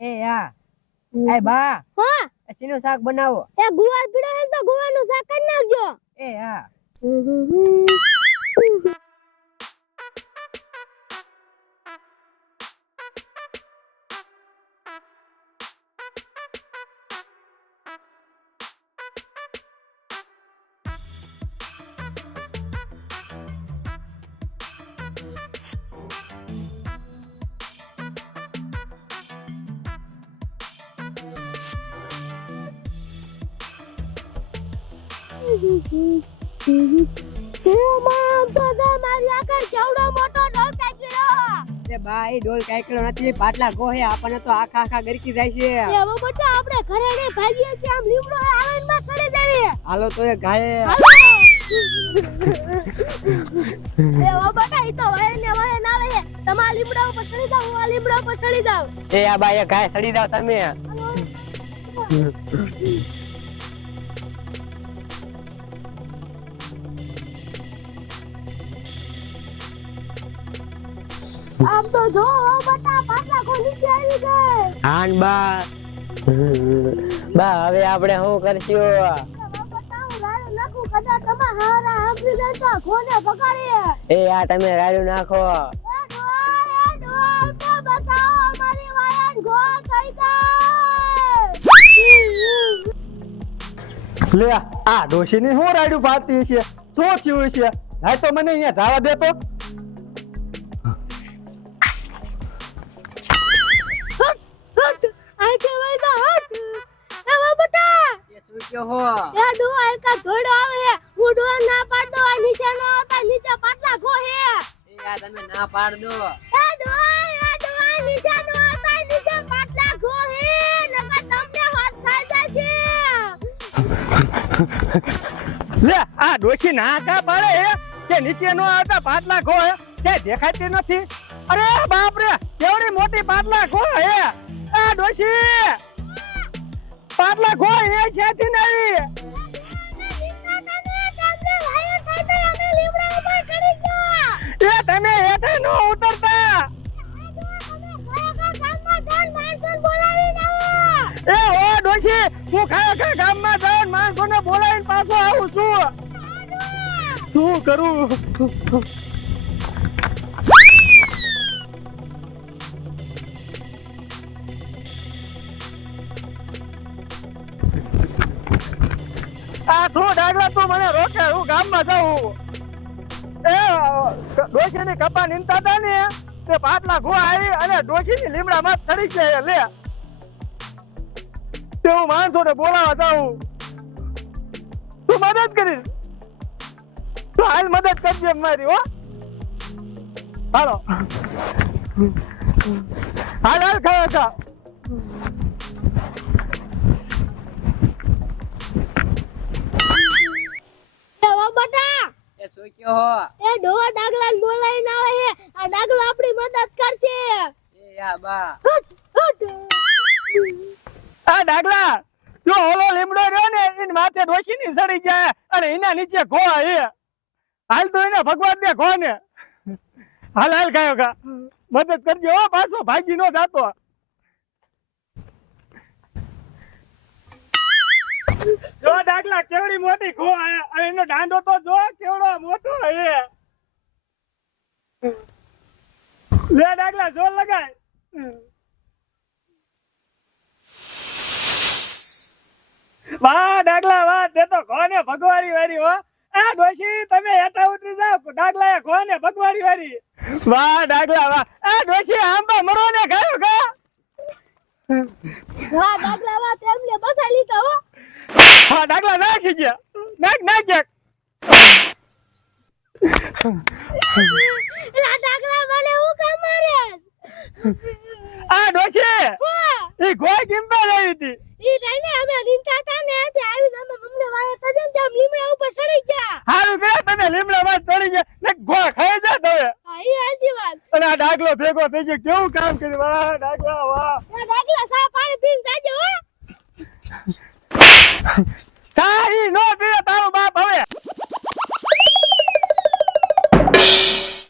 એ હા એ બા હા શીનું શાક બનાવો એ ગુવાર પીડો હે તો ગુવારનું શાક કરી નાખજો એ હા એ બા એ ડોલ કાઈકડો નથી પાટલા ગોહે આપણને તો આખા આખા ગરકી જાય છે આપણે ઘરે ને ભાગીએ કે આમ લીમડો આવીને માં ચડી જાવી હાલો તો એ ગાયે એ બાબા ઈ તો વહે ને વહે ના વહે તમારા લીમડા ઉપર ચડી જાવ હું આ લીમડા ઉપર ચડી જાવ એ આ બા એ ગાય સડી જાવ તમે આમ તો જો બટા પાટલા કો નીચે આવી ગઈ હાન બા બા હવે આપણે શું કરશું એ આ તમે રાડું નાખો લે આ ડોશીની હું રાડ્યું પાડતી છે શું થયું છે હા તો મને અહીંયા જવા દે તો શું હો નીચે પાટલા ગો હે એ આ તમે ના પાડ દો નીચે પાટલા ગો હે નકર તમને વાત થાય જશે લે આ ડોશી ના કા પાડે હે કે નીચે નો આવતા પાટલા ખો હે કે દેખાતી નથી અરે બાપ રે કેવડી મોટી પાટલા ખો હે આ ડોશી પાટલા ખો હે છેથી નહીં એ તમે હેઠે નો ઉતરતા એ ઓ ડોશી હું ખરેખર ગામમાં જાઉં માણસોને બોલાવીને પાછો આવું છું શું કરું આ શું ડાગલા તું મને રોકે હું ગામમાં જાઉં એ ડોશીની કપા નીંદતા હતા ને તે પાટલા ઘો આવી અને ડોશીની લીમડામાં ચડી જાય લે તે હું માણસોને બોલાવા જાઉં તું મદદ કરીશ તું હાલ મદદ કરજે મારી હો હાલો હાલ હાલ ખા એ શું કયો હો એ ડોહા ડાગલાને બોલાવીને આવે છે આ ડાગલો આપણી મદદ કરશે એ આ બા આ ડાગલા જો ઓલો લીમડો રહ્યો ને એની માથે ડોશીની સડી જાય અને એના નીચે ઘો હે હાલ તો એને ભગવાન ને ઘો ને હાલ હાલ ગાયો કા મદદ કરજો હો પાછો ભાગી નો જાતો જો ડાગલા કેવડી મોટી ઘો હે અને એનો દાંડો તો જો કેવડો મોટો હે લે ડાગલા જોર લગાય વાહ ડાગલા વાહ તે તો કોને ભગવાડી વારી હો આ ડોશી તમે હેઠા ઉતરી જાવ ડાગલા એ કોને ભગવાડી વારી વાહ ડાગલા વાહ આ ડોશી આંબા મરો ને ગાયો ગા વાહ ડાગલા વાહ તેમને બસાઈ લીધા હો હા ડાગલા નાખી ગયા નાખ ગયા એલા ડાગલા મને હું કામ મારે આ ડોશી ઈ ગોય કિંમત રહી હતી ઈ રહીને અમે રીંગતા હતા ને તે આવીને અમે મમ્મીને વાયા હતા ને તેમ લીમડા ઉપર ચડી ગયા હારું કે તમે લીમડા માં ચડી ગયા ને ગો ખાઈ જા તમે હા ઈ હાચી વાત અને આ ડાગલો ભેગો થઈ ગયો કેવું કામ કર્યું વાહ ડાગલા વાહ એ ડાગલા સા પાણી પીને જાજો હો સારી નો પીવે તારો